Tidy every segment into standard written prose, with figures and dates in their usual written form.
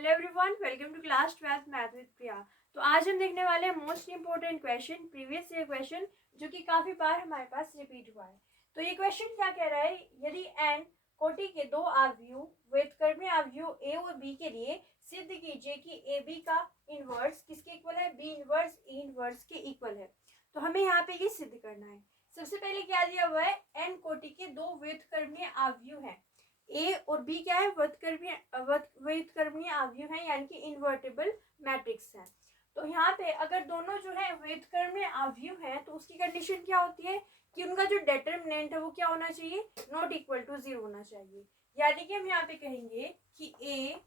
Hello everyone, welcome to class 12th math with Priya. तो आज हम देखने वाले हैं most important question, previous year question, जो कि काफी बार हमारे पास रिपीट हुआ है। तो ये क्वेश्चन क्या कह रहा है, यदि n कोटि के दो आव्यूह व्युत्क्रमीय आव्यूह a और b के लिए सिद्ध कीजिए कि ab का इनवर्स किसके इक्वल है, b इनवर्स a इनवर्स के इक्वल है। तो हमें यहाँ पे ये सिद्ध करना है। सबसे पहले क्या दिया हुआ है, n कोटि के दो व्युत्क्रमीय आव्यूह हैं। ए और बी क्या है, व्युत्क्रमीय आव्यूह है, यानी कि इन्वर्टेबल मैट्रिक्स है। तो यहाँ पे अगर दोनों जो है व्युत्क्रमीय आव्यूह है तो उसकी कंडीशन क्या होती है कि उनका जो डिटरमिनेंट है वो क्या होना चाहिए, नॉट इक्वल टू 0 होना चाहिए। यानी कि हम यहाँ पे कहेंगे कि ए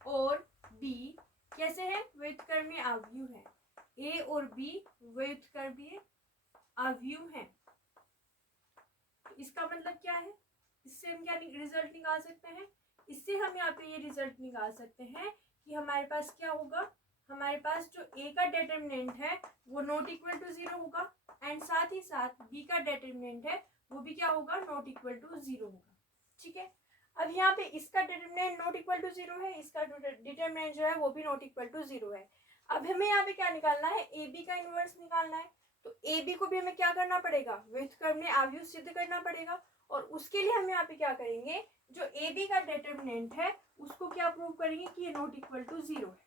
और बी कैसे है, व्युत्क्रमीय आव्यूह है। ए और बी व्युत्क्रमीय आव्यूह है। तो इसका मतलब क्या है, इससे हम क्या रिजल्ट निकाल सकते हैं, इससे हम यहाँ पे ये रिजल्ट निकाल सकते हैं कि हमारे पास क्या होगा, हमारे पास जो ए का डिटरमिनेंट है वो नॉट इक्वल टू 0 होगा, एंड साथ ही साथ बी का डिटरमिनेंट है वो भी क्या होगा, नॉट इक्वल टू 0 होगा। ठीक है, अब यहाँ पे इसका डिटरमिनेंट नॉट इक्वल टू 0 है, इसका डिटरमिनेंट जो है वो भी नॉट इक्वल टू 0 है। अब हमें यहाँ पे क्या निकालना है, ए बी का इनवर्स निकालना है। तो ए बी को भी हमें क्या करना पड़ेगा, व्युत्क्रमीय आव्यूह सिद्ध करना पड़ेगा। और उसके लिए हम यहाँ पे क्या करेंगे, जो ए बी का डिटरमिनेंट है उसको क्या प्रूव करेंगे कि ये नॉट इक्वल टू 0 है।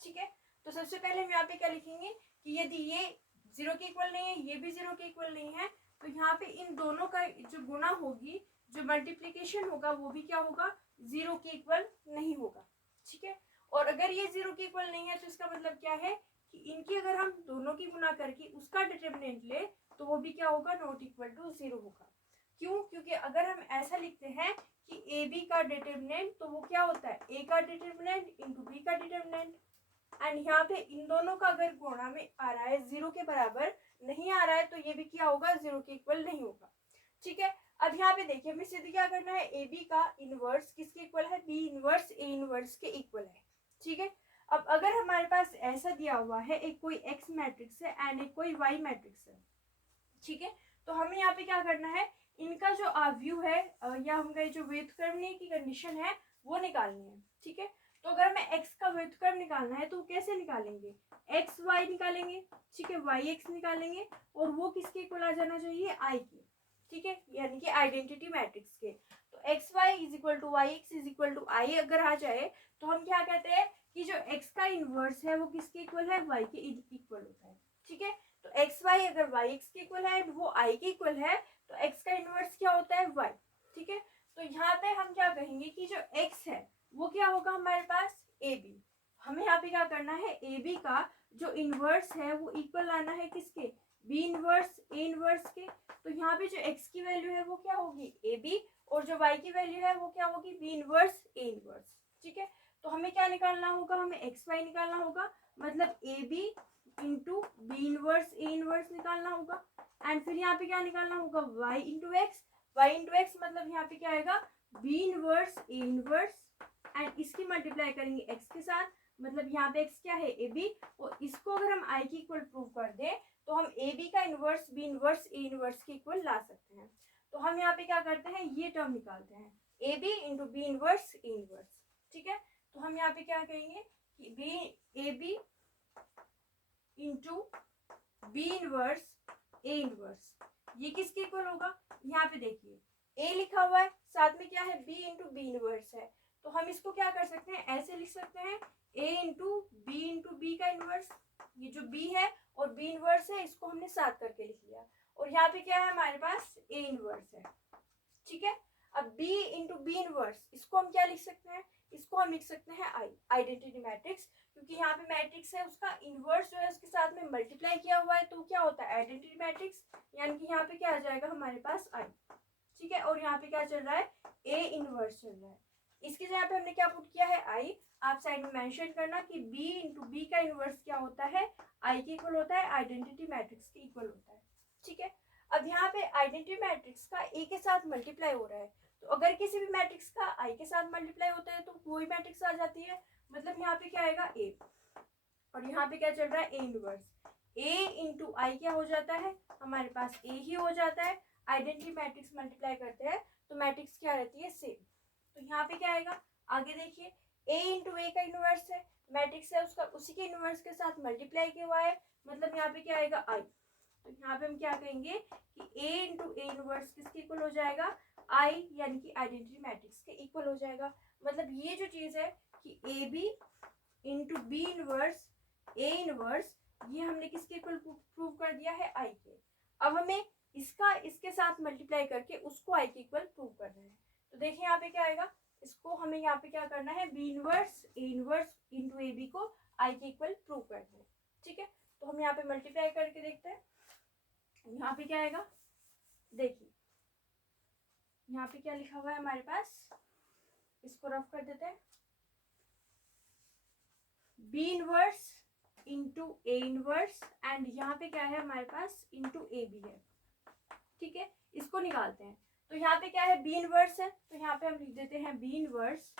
ठीक है, तो सबसे पहले हम यहाँ पे क्या लिखेंगे कि यदि ये 0 के इक्वल नहीं है, ये भी 0 के इक्वल नहीं है, तो यहाँ पे इन दोनों का जो गुणा होगी, जो मल्टीप्लीकेशन होगा वो भी क्या होगा, 0 के इक्वल नहीं होगा। ठीक है, और अगर ये 0 के इक्वल नहीं है तो इसका मतलब क्या है कि इनकी अगर हम दोनों की गुणा करके उसका डिटरमिनेंट ले तो वो भी क्या होगा, नॉट इक्वल टू 0 होगा। क्यों, क्योंकि अगर हम ऐसा लिखते हैं कि ए बी का डिटरमिनेंट तो वो क्या होता है, ए का डिटरमिनेंट इंटू बी का डिटरमिनेंट, एंड यहाँ पे इन दोनों का अगर गुणा में आ रहा है 0 के बराबर नहीं आ रहा है तो ये भी क्या होगा, 0 के इक्वल नहीं होगा। ठीक है, अब यहाँ पे देखिए हमें सिद्ध क्या करना है, ए बी का इनवर्स किसके इक्वल है, बी इनवर्स ए इनवर्स के इक्वल है। ठीक है, अब अगर हमारे पास ऐसा दिया हुआ है, एक कोई एक्स मैट्रिक्स है एंड एक कोई वाई मैट्रिक्स है। ठीक है, तो हमें यहाँ पे क्या करना है, इनका जो आव्यूह है या हम कहें जो व्युत्क्रमणीय की कंडीशन है वो निकालनी है। ठीक है, तो अगर हमें x का व्युत्क्रम निकालना है तो कैसे निकालेंगे, एक्स वाई निकालेंगे। ठीक है, वाई एक्स निकालेंगे और वो किसके इक्वल आ जाना चाहिए, आई के। ठीक है, यानी कि आइडेंटिटी मैट्रिक्स के। तो X Y is equal to Y X is equal to I अगर आ जाए तो हम क्या कहते हैं कि जो x का इनवर्स है वो किसके इक्वल है, y के इक्वल होता है। ठीक है, तो एक्स वाई अगर वाई एक्स के इक्वल है वो आई के इक्वल है तो एक्स का इनवर्स क्या होता है, वाई। ठीक है, तो यहाँ पे हम क्या कहेंगे कि जो एक्स है वो क्या होगा हमारे पास, ए बी। हमें यहाँ पे क्या करना है, ए बी का जो इनवर्स है वो इक्वल आना है किसके, बी इनवर्स ए इनवर्स के। तो यहाँ पे जो एक्स की वैल्यू है वो क्या होगी, ए बी, और जो वाई की वैल्यू है वो क्या होगी, बी इनवर्स ए इनवर्स। ठीक है, तो हमें क्या निकालना होगा, हमें एक्स वाई निकालना होगा, मतलब A B into B inverse A inverse निकालना होगा। एंड फिर यहाँ पे क्या निकालना होगा, y into x, y into x मतलब यहाँ पे क्या आएगा, B inverse A inverse, and इसकी मल्टीप्लाई करेंगे x के साथ, मतलब यहाँ पे x क्या है, ए बी, और इसको अगर हम i की इक्वल प्रूव कर दें तो हम ए बी का inverse B inverse A inverse के इक्वल ला सकते हैं। तो हम यहाँ पे क्या करते हैं, ये टर्म निकालते हैं, A B into B inverse A inverse. ठीक है, तो हम यहाँ पे क्या कहेंगे कि B A B into B inverse A inverse, ये किसके इक्वल होगा, यहाँ पे देखिए ए लिखा हुआ है, साथ में क्या है, बी इंटू बी इनवर्स है। तो हम इसको क्या कर सकते हैं, ऐसे लिख सकते हैं, ए इंटू बी का इनवर्स, ये जो बी है और बी इनवर्स है इसको हमने साथ करके लिख लिया, और यहाँ पे क्या है हमारे पास, ए इनवर्स है। ठीक है, अब b इंटू बी इनवर्स इसको हम क्या लिख सकते हैं, इसको हम लिख सकते हैं आई, आइडेंटिटी मैट्रिक्स, क्योंकि यहाँ पे मैट्रिक्स है उसका इनवर्स जो है उसके साथ में मल्टीप्लाई किया हुआ है तो क्या होता है, आइडेंटिटी मैट्रिक्स, यानी कि यहाँ पे क्या आ जाएगा हमारे पास आई। ठीक है, और यहाँ पे क्या चल रहा है, ए इनवर्स चल रहा है, इसकी जगह पे हमने क्या पुट किया है, आई। आप साइड में मेंशन करना कि b इंटू बी का इनवर्स क्या होता है, आई के इक्वल होता है, आइडेंटिटी मैट्रिक्स के इक्वल होता है। ठीक है, अब यहाँ पे आइडेंटिटी मैट्रिक्स का ए के साथ मल्टीप्लाई हो रहा है, तो अगर किसी भी मैट्रिक्स का आई के साथ मल्टीप्लाई होता है तो कोई मैट्रिक्स आ जाती है, मतलब यहाँ पे क्या आएगा, ए, और यहाँ पे क्या चल रहा है, ए इनवर्स, ए इंटू आई क्या हो जाता है हमारे पास, ए ही हो जाता है। आइडेंटिटी मैट्रिक्स मल्टीप्लाई करते हैं तो मैट्रिक्स क्या रहती है, सेम। तो यहाँ पे क्या आएगा, आगे देखिए, ए इंटू ए का इनवर्स है, मैट्रिक्स है उसका, उसी के इनवर्स के साथ मल्टीप्लाई किया हुआ है, मतलब यहाँ पे क्या आएगा आई। तो यहाँ पे हम क्या कहेंगे कि ए इंटू ए इनवर्स किसके इक्वल हो जाएगा, आई, यानी कि आइडेंटिटी मैट्रिक्स के इक्वल हो जाएगा। मतलब ये जो चीज़ है कि A B into B inverse A inverse, ये हमने किसके इक्वल प्रूव कर दिया है, आई के। अब हमें इसका इसके साथ मल्टीप्लाई करके उसको आई के इक्वल प्रूव करना है। तो देखिए यहाँ पे क्या आएगा, इसको हमें यहाँ पे क्या करना है, B inverse A inverse into A B को आई के इक्वल प्रूव करना है। ठीक है, तो हम यहाँ पे मल्टीप्लाई करके देखते हैं। यहाँ पे क्या आएगा, देखिए यहाँ पे क्या लिखा हुआ है हमारे पास, इसको रफ कर देते हैं। B inverse into A inverse and यहाँ पे क्या है हमारे पास, इंटू ए बी है। ठीक है, इसको निकालते हैं। तो यहाँ पे क्या है, बी इनवर्स है, तो यहाँ पे हम लिख देते हैं B inverse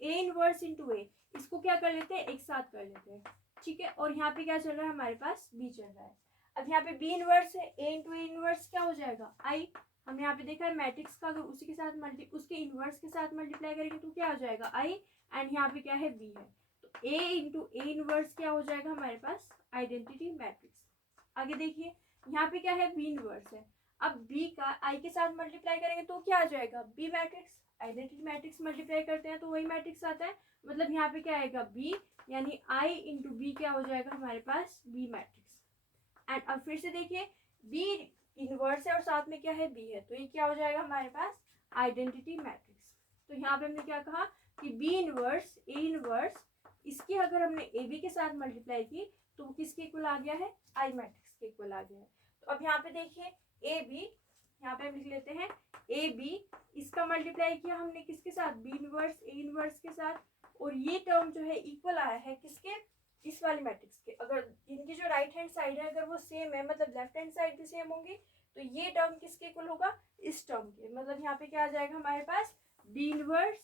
A inverse into A, इसको क्या कर लेते हैं, एक साथ कर लेते हैं। ठीक है, और यहाँ पे क्या चल रहा है हमारे पास, बी चल रहा है। अब यहाँ पे बी इनवर्स है, ए इंटू ए इनवर्स क्या हो जाएगा, आई। हम यहाँ पे देखा है मैट्रिक्स का, अगर उसी के साथ उसके इनवर्स के साथ मल्टीप्लाई करेंगे तो क्या हो जाएगा, आई, एंड यहाँ पे क्या है, बी है, तो ए इंटू ए इनवर्स क्या हो जाएगा हमारे पास, आइडेंटिटी मैट्रिक्स। आगे देखिए यहाँ पे क्या है, बी इनवर्स है, अब बी का आई के साथ मल्टीप्लाई करेंगे तो क्या आ जाएगा, B matrix. Identity matrix multiply करते हैं तो वही मैट्रिक्स आता है, मतलब यहाँ पे क्या आएगा, बी, यानी आई इंटू बी क्या हो जाएगा हमारे पास, बी मैट्रिक्स। एंड अब फिर से देखिए बी इनवर्स है और साथ में क्या है, बी है, तो ये क्या हो जाएगा हमारे पास, आइडेंटिटी मैट्रिक्स। तो यहाँ पे हमने क्या कहा कि बी इनवर्स ए इनवर्स, इसकी अगर हमने ए बी के साथ मल्टीप्लाई की तो वो किसके इक्वल आ गया है, आई मैट्रिक्स के इक्वल आ गया है। तो अब यहाँ पे देखिए ए बी, यहाँ पे हम लिख लेते हैं ए बी, इसका मल्टीप्लाई किया हमने किसके साथ, बी इनवर्स ए इनवर्स के साथ, और ये टर्म जो है इक्वल आया है किसके, इस वाली मैट्रिक्स के। अगर इनकी जो राइट हैंड साइड है अगर वो सेम है, मतलब लेफ्ट हैंड साइड भी सेम होंगी, तो ये टर्म किसके इक्वल होगा, इस टर्म के। मतलब यहाँ पे क्या आ जाएगा हमारे पास, B inverse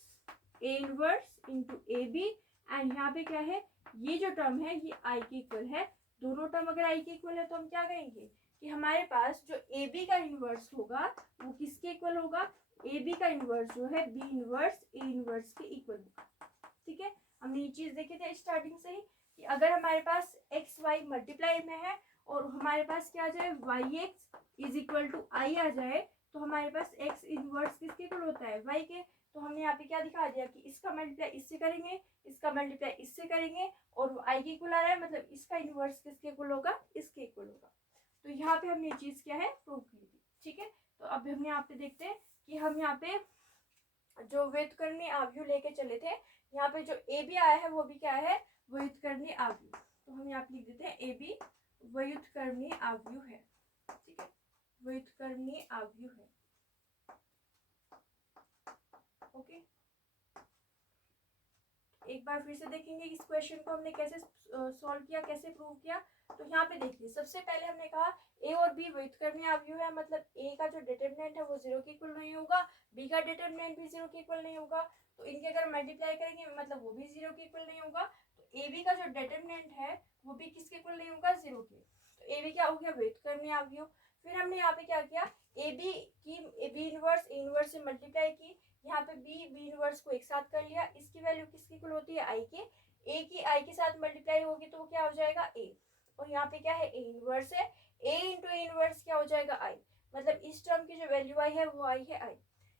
A inverse into A B, and यहाँ पे क्या है, ये जो टर्म है ये आई के इक्वल है। दोनों टर्म अगर आई के इक्वल है तो हम क्या कहेंगे कि हमारे पास जो ए बी का इनवर्स होगा वो किसके इक्वल होगा, ए बी का इनवर्स जो है बी इनवर्स ए इनवर्स के इक्वल होगा। ठीक है, हमने ये चीज देखी थी स्टार्टिंग से ही कि अगर हमारे पास एक्स वाई मल्टीप्लाई में है और हमारे पास क्या आ जाए, Y X is equal to I आ जाए, तो हमारे पास एक्स इनवर्स किसके इक्वल होता है, वाई के। तो हमने यहाँ पे क्या दिखा दिया कि इसका मल्टीप्लाई इससे करेंगे, इसका मल्टीप्लाई इससे करेंगे, और वो आई के इक्वल आ रहा है, मतलब इसका इनवर्स किसके इक्वल होगा, इसके इक्वल होगा। तो यहाँ पे हमने ये चीज क्या है, प्रूव की थी। ठीक है, तो अब हम यहाँ पे देखते हैं कि हम यहाँ पे जो व्युत्क्रमी आव्यूह लेके चले थे, यहाँ पे जो ए बी आया है वो भी क्या है, व्युत्क्रमी आव्यूह। तो हम यहाँ पे लिख देते हैं ए बी व्युत्क्रमी आव्यूह है। ठीक है, व्युत्क्रमी आव्यूह है। ओके, एक बार फिर से देखेंगे इस क्वेश्चन को हमने कैसे सॉल्व किया, कैसे प्रूव किया। तो यहाँ पे देखिए सबसे पहले हमने कहा ए और बी व्युत्क्रमी आव्यूह है, मतलब ए का जो डिटरमिनेंट है वो 0 के इक्वल नहीं होगा, बी का डिटरमिनेंट भी 0 के इक्वल नहीं होगा, तो इनके अगर मल्टीप्लाई करेंगे मतलब वो भी 0 के इक्वल नहीं होगा। तो ए बी का जो डिटरमिनेंट है वो भी किसके इक्वल नहीं होगा, 0 के। तो ए बी क्या हो गया, व्युत्क्रमी आव्यूह। फिर हमने यहाँ पे क्या किया, ए बी की A B inverse A inverse से मल्टीप्लाई की, यहाँ पे बी इनवर्स को एक साथ कर लिया, इसकी वैल्यू किसकी इक्वल होती है, आई के। ए की आई के साथ मल्टीप्लाई होगी तो क्या हो जाएगा, ए, और यहाँ पे क्या है, ए इनवर्स है, ए इंटू ए इनवर्स क्या हो जाएगा, आई, मतलब इस टर्म की जो वैल्यू आई है वो आई है आई।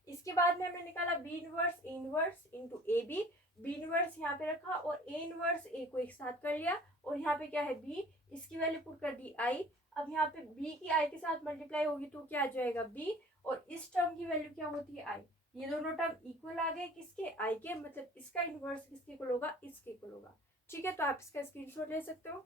इसके बाद में हमने निकाला B inverse A inverse into A B, B inverse यहाँ पे रखा और ए इनवर्स ए को एक साथ कर लिया, और यहाँ पे क्या है बी, इसकी वैल्यू पुट कर दी आई। अब यहाँ पे बी की आई के साथ मल्टीप्लाई होगी तो क्या आ जाएगा बी, और इस टर्म की वैल्यू क्या होती है, आई। ये दोनों टर्म इक्वल आ गए किसके, आई के, मतलब इसका इनवर्स किसके इक्वल होगा, इसके इक्वल होगा। ठीक है, तो आप इसका स्क्रीनशॉट ले सकते हो।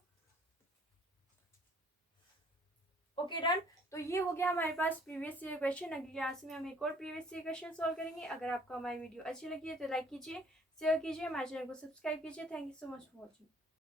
Okay done. तो ये हो गया हमारे पास प्रीवियस ईयर क्वेश्चन। अगली क्लास में हम एक और प्रीवियस ईयर क्वेश्चन सॉल्व करेंगे। अगर आपको हमारी वीडियो अच्छी लगी है तो लाइक कीजिए, शेयर कीजिए, हमारे चैनल को सब्सक्राइब कीजिए। Thank you so much for watching.